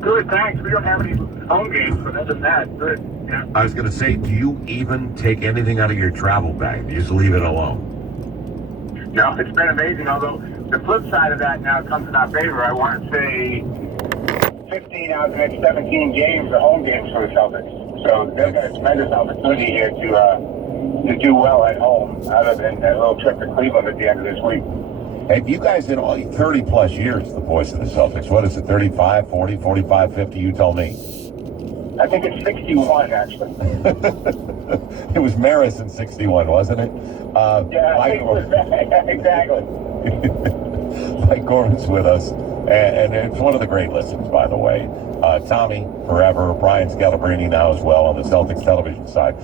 Good, thanks. We don't have any home games, but other than that, good. Yeah. I was going to say, do you even take anything out of your travel bag? Do you just leave it alone? No, it's been amazing. Although the flip side of that now comes in our favor. I want to say 15 out of the next 17 games are home games for the Celtics. So they've got a tremendous opportunity here to do well at home, other than that little trip to Cleveland at the end of this week. Hey, you guys in all 30 plus years, the voice of the Celtics. What is it, 35, 40, 45, 50? You tell me. I think it's 61, actually. It was Maris in 61, wasn't it? Yeah, I think it was exactly. Mike Gorman's with us, and it's one of the great listens, by the way. Tommy, forever. Brian Scalabrine now as well on the Celtics television side.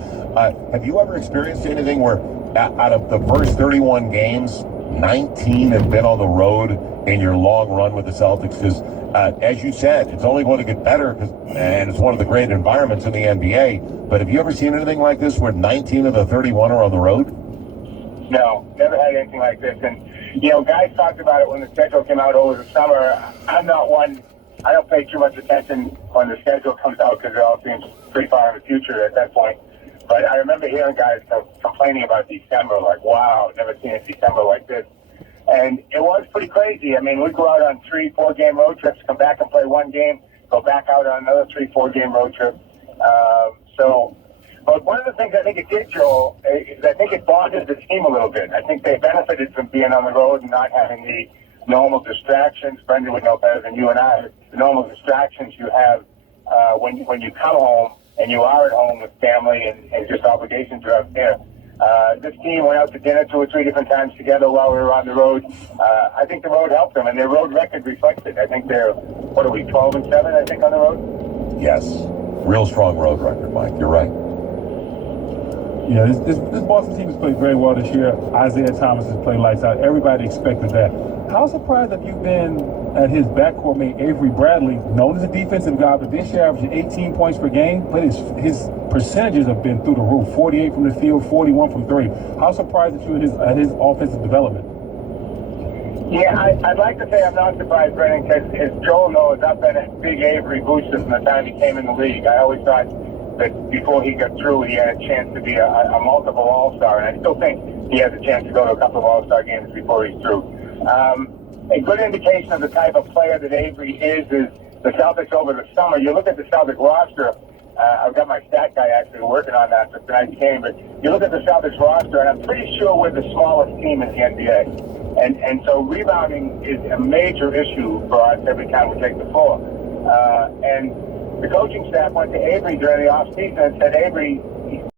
Have you ever experienced anything where out of the first 31 games, 19 have been on the road in your long run with the Celtics? Because, as you said, it's only going to get better, and it's one of the great environments in the NBA. But have you ever seen anything like this where 19 of the 31 are on the road? No, never had anything like this. And, guys talked about it when the schedule came out over the summer. I'm not one, I don't pay too much attention when the schedule comes out because it all seems pretty far in the future at that point. But I remember hearing guys complaining about December, like, wow, never seen a December like this. And it was pretty crazy. I mean, we'd go out on 3-4 game road trips, come back and play one game, go back out on another 3-4 game road trip. But one of the things I think it did, Joel, is I think it bonded the team a little bit. I think they benefited from being on the road and not having the normal distractions. Brendan would know better than you and I. The normal distractions you have when you come home and you are at home with family and just obligations you have there. This team went out to dinner 2 or 3 different times together while we were on the road. I think the road helped them, and their road record reflects it. I think they're, 12-7, I think, on the road? Yes. Real strong road record, Mike. You're right. Yeah, this Boston team has played very well this year. Isaiah Thomas has played lights out. Everybody expected that. How surprised have you been at his backcourt mate, Avery Bradley, known as a defensive guy, but this year averaging 18 points per game, but his percentages have been through the roof. 48 from the field, 41 from 3. How surprised are you at his offensive development? Yeah, I'd like to say I'm not surprised, Brendan, because as Joel knows, I've been a big Avery booster from the time he came in the league. I always thought that before he got through, he had a chance to be a multiple All-Star, and I still think he has a chance to go to a couple of All-Star games before he's through. A good indication of the type of player that Avery is the Celtics over the summer. You look at the Celtics roster. I've got my stat guy actually working on that for tonight's game, but you look at the Celtics roster, and I'm pretty sure we're the smallest team in the NBA. And so rebounding is a major issue for us every time we take the floor. And the coaching staff went to Avery during the offseason and said, Avery,